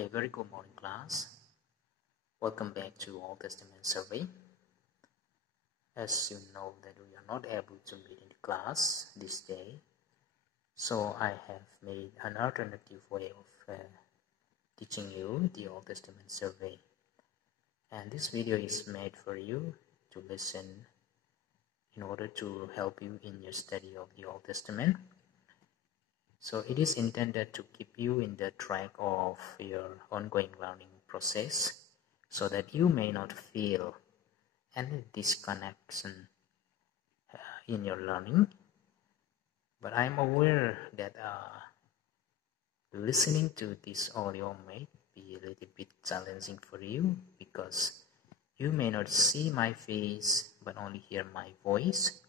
Okay, very good morning, class. Welcome back to Old Testament survey. As you know that we are not able to meet in class this day, so I have made an alternative way of teaching you the Old Testament survey. And this video is made for you to listen in order to help you in your study of the Old Testament. So it is intended to keep you in the track of your ongoing learning process so that you may not feel any disconnection in your learning. But I'm aware that listening to this audio may be a little bit challenging for you because you may not see my face but only hear my voice.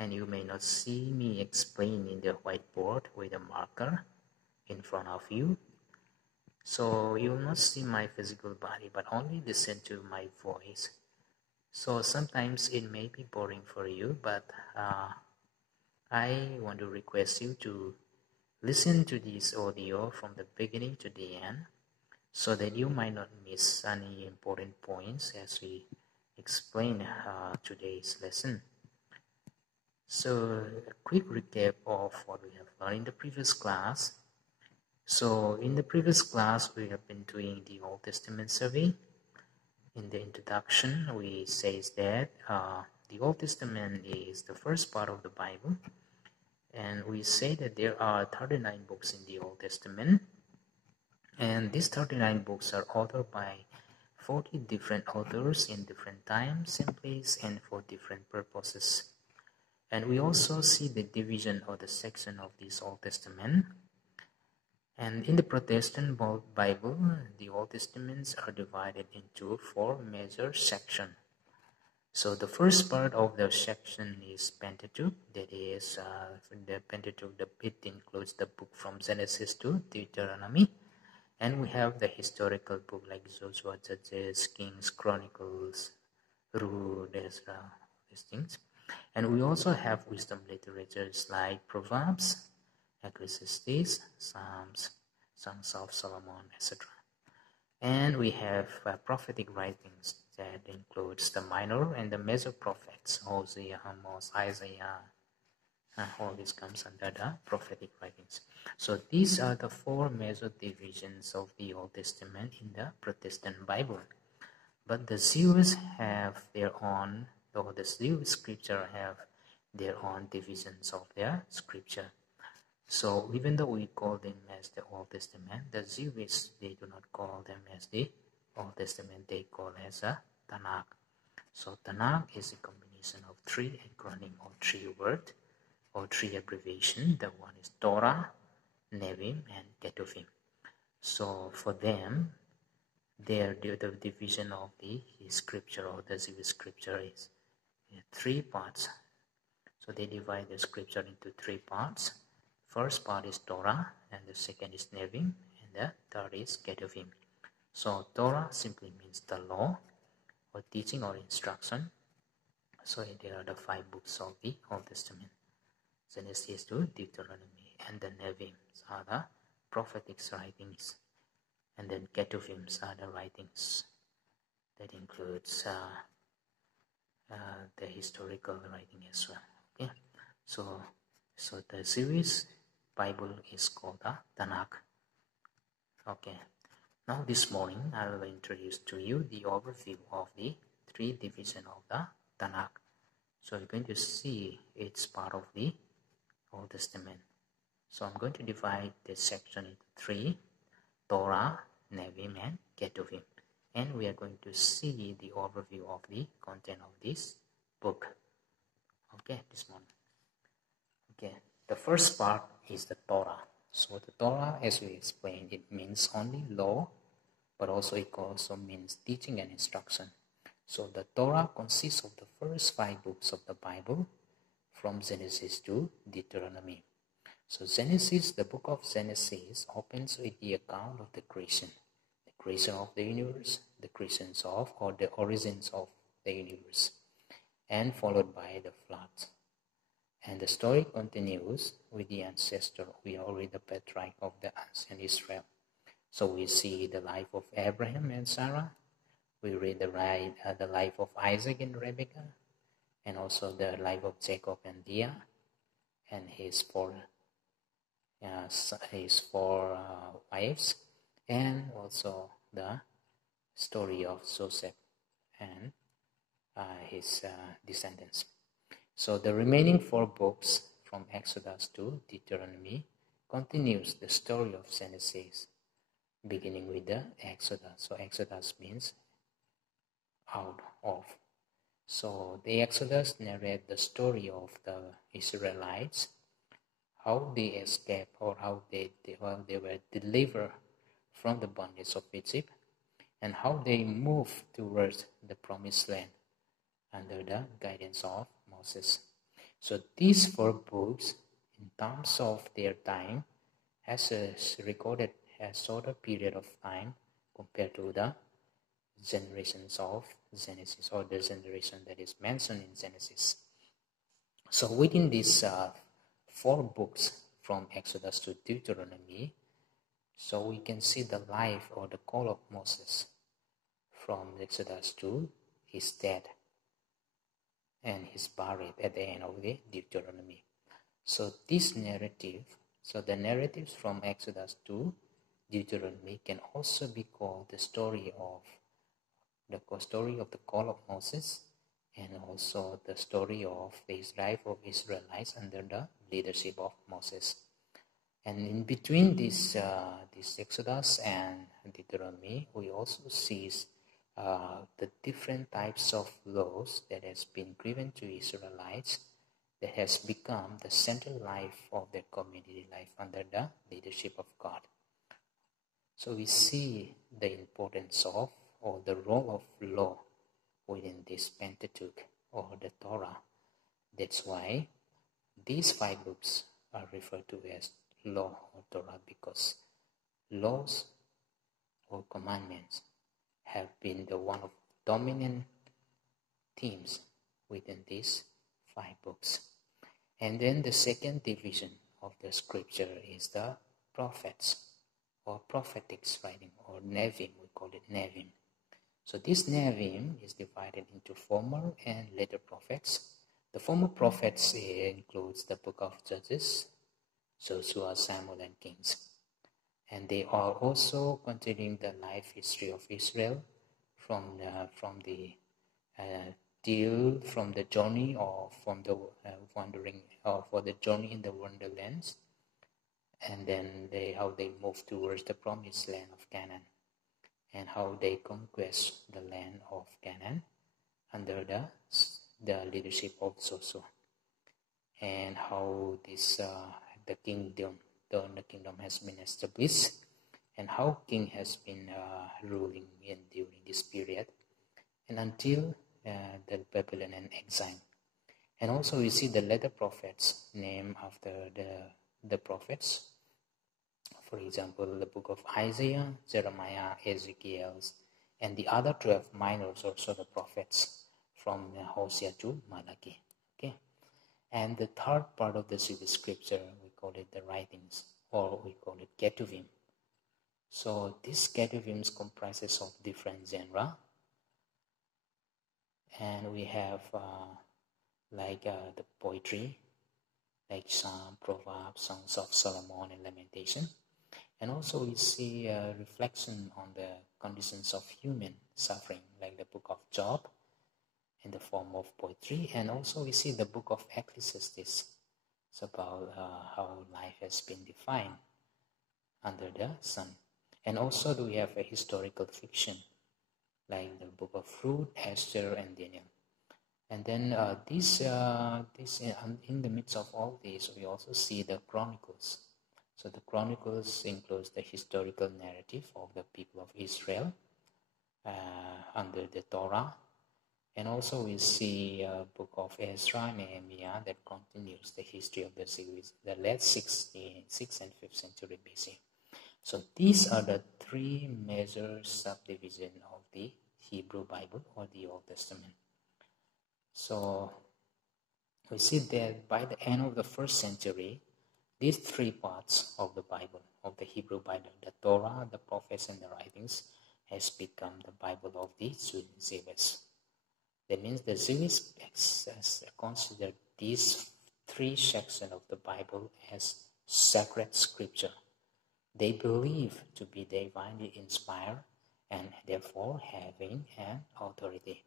And you may not see me explain in the whiteboard with a marker in front of you. So you will not see my physical body, but only listen to my voice. So sometimes it may be boring for you, but I want to request you to listen to this audio from the beginning to the end so that you might not miss any important points as we explain today's lesson. So a quick recap of what we have learned in the previous class. So in the previous class, we have been doing the Old Testament survey. In the introduction, we say that the Old Testament is the first part of the Bible. And we say that there are 39 books in the Old Testament. And these 39 books are authored by 40 different authors in different times, same place, and for different purposes. And we also see the division or the section of this Old Testament. And in the Protestant Bible, the Old Testaments are divided into 4 major sections. So the first part of the section is Pentateuch. That is, the Pentateuch, it includes the book from Genesis to Deuteronomy. And we have the historical book like Joshua, Judges, Kings, Chronicles, Ruth, Ezra, these things. And we also have wisdom literatures like Proverbs, Ecclesiastes, Psalms, Songs of Solomon, etc. And we have prophetic writings that includes the minor and the major prophets, Hosea, Amos, Isaiah, all this comes under the prophetic writings. So these are the 4 major divisions of the Old Testament in the Protestant Bible. But the Jews have their own, or the Jewish scripture have their own divisions of their scripture. So even though we call them as the Old Testament, the Jews, they do not call them as the Old Testament, they call as a Tanakh. So Tanakh is a combination of 3 acronym or 3 words or 3 abbreviations. The one is Torah, Nevi'im, and Ketuvim. So for them, the division of the scripture or the Jewish scripture is 3 parts. So they divide the scripture into 3 parts. First part is Torah, and the second is Nevi'im, and the third is Ketuvim. So Torah simply means the law, or teaching or instruction. So there are the 5 books of the Old Testament, Genesis to Deuteronomy, and the Nevi'im are the prophetic writings. And then Ketuvim are the writings that includes the historical writing as well. Okay, so the Jewish Bible is called the Tanakh. Okay, now this morning I will introduce to you the overview of the 3 divisions of the Tanakh. So you're going to see it's part of the Old Testament. So I'm going to divide this section into 3: Torah, Nevi'im, and Ketuvim. And we are going to see the overview of the content of this book. Okay, this morning. Okay, the first part is the Torah. So the Torah, as we explained, it means only law, but also it also means teaching and instruction. So the Torah consists of the first 5 books of the Bible, from Genesis to Deuteronomy. So Genesis, the book of Genesis, opens with the account of the creation of the universe, the creations of, or the origins of the universe, and followed by the flood. And the story continues with the ancestor. We are already the patriarch of the ancient Israel. So we see the life of Abraham and Sarah. We read the life of Isaac and Rebekah, and also the life of Jacob and Leah, and his four wives, and also the story of Joseph and his descendants. So the remaining 4 books from Exodus to Deuteronomy continues the story of Genesis, beginning with the Exodus. So Exodus means out of. So the Exodus narrate the story of the Israelites, how they escaped or how they were delivered from the bondage of Egypt, and how they moved towards the promised land under the guidance of Moses. So these 4 books, in terms of their time, has recorded a shorter period of time compared to the generations of Genesis, or the generation that is mentioned in Genesis. So within these 4 books from Exodus to Deuteronomy, so we can see the life or the call of Moses from Exodus to his death and his buried at the end of the Deuteronomy. So this narrative, so the narratives from Exodus to Deuteronomy can also be called the story of the call of Moses, and also the story of the life of Israelites under the leadership of Moses. And in between this Exodus and Deuteronomy, we also see the different types of laws that has been given to Israelites that has become the central life of their community life under the leadership of God. So we see the importance of, or the role of law within this Pentateuch or the Torah. That's why these 5 books are referred to as law or Torah, because laws or commandments have been the one of dominant themes within these 5 books. And then the second division of the scripture is the prophets or prophetic writing, or Nevi'im, we call it Nevi'im. So this Nevi'im is divided into former and later prophets. The former prophets includes the book of Judges, Joshua, Samuel, and Kings. And they are also continuing the life history of Israel from the journey, or from the wandering, or for the journey in the wonderlands, and then how they move towards the promised land of Canaan, and how they conquest the land of Canaan under the leadership of Joshua, and how the kingdom has been established, and how king has been ruling during this period, and until the Babylonian exile. And also we see the later prophets named after the prophets. For example, the book of Isaiah, Jeremiah, Ezekiel, and the other 12 minors, also the prophets from Hosea to Malachi. Okay, and the third part of the scripture, we call it the writings, or we call it Ketuvim. So these Ketuvims comprises of different genre, and we have the poetry, like Psalm, Proverbs, Songs of Solomon, and Lamentation. And also we see a reflection on the conditions of human suffering, like the book of Job in the form of poetry. And also we see the book of Ecclesiastes. It's about how life has been defined under the sun. And also we have a historical fiction, like the book of Ruth, Esther, and Daniel. And then in the midst of all this, we also see the Chronicles. So the Chronicles includes the historical narrative of the people of Israel under the Torah. And also we see a book of Ezra and Nehemiah that continues the history of the late 6th and 5th century BC. So these are the 3 major subdivisions of the Hebrew Bible, or the Old Testament. So we see that by the end of the 1st century, These three parts of the Bible, of the Hebrew Bible, the Torah, the prophets, and the writings, has become the Bible of the Jews. That means the Jewish has considered these three sections of the Bible as sacred scripture. They believe to be divinely inspired and therefore having an authority.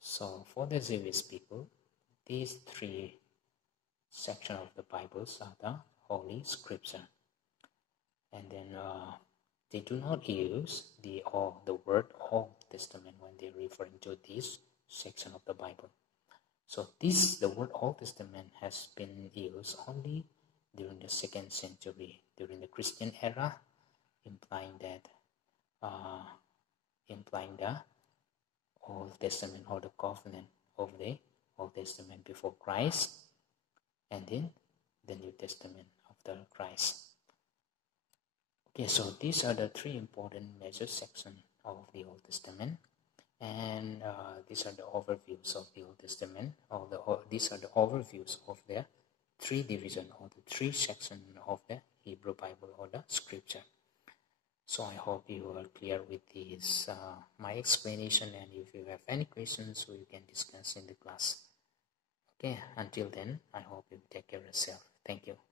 So for the Jewish people, these three sections of the Bibles are the Holy Scripture. And then they do not use the word Old Testament when they're referring to this section of the Bible. So the word Old Testament has been used only during the 2nd century, during the Christian era, implying the Old Testament or the covenant of the Old Testament before Christ, and then the New Testament after Christ. Okay, so these are the three important major sections of the Old Testament, and these are the overviews of the Old Testament. These are the overviews of the three divisions or the three sections of the Hebrew Bible or the Scripture. So I hope you are clear with this my explanation, and if you have any questions, we can discuss in the class. Okay, until then, I hope you take care of yourself. Thank you.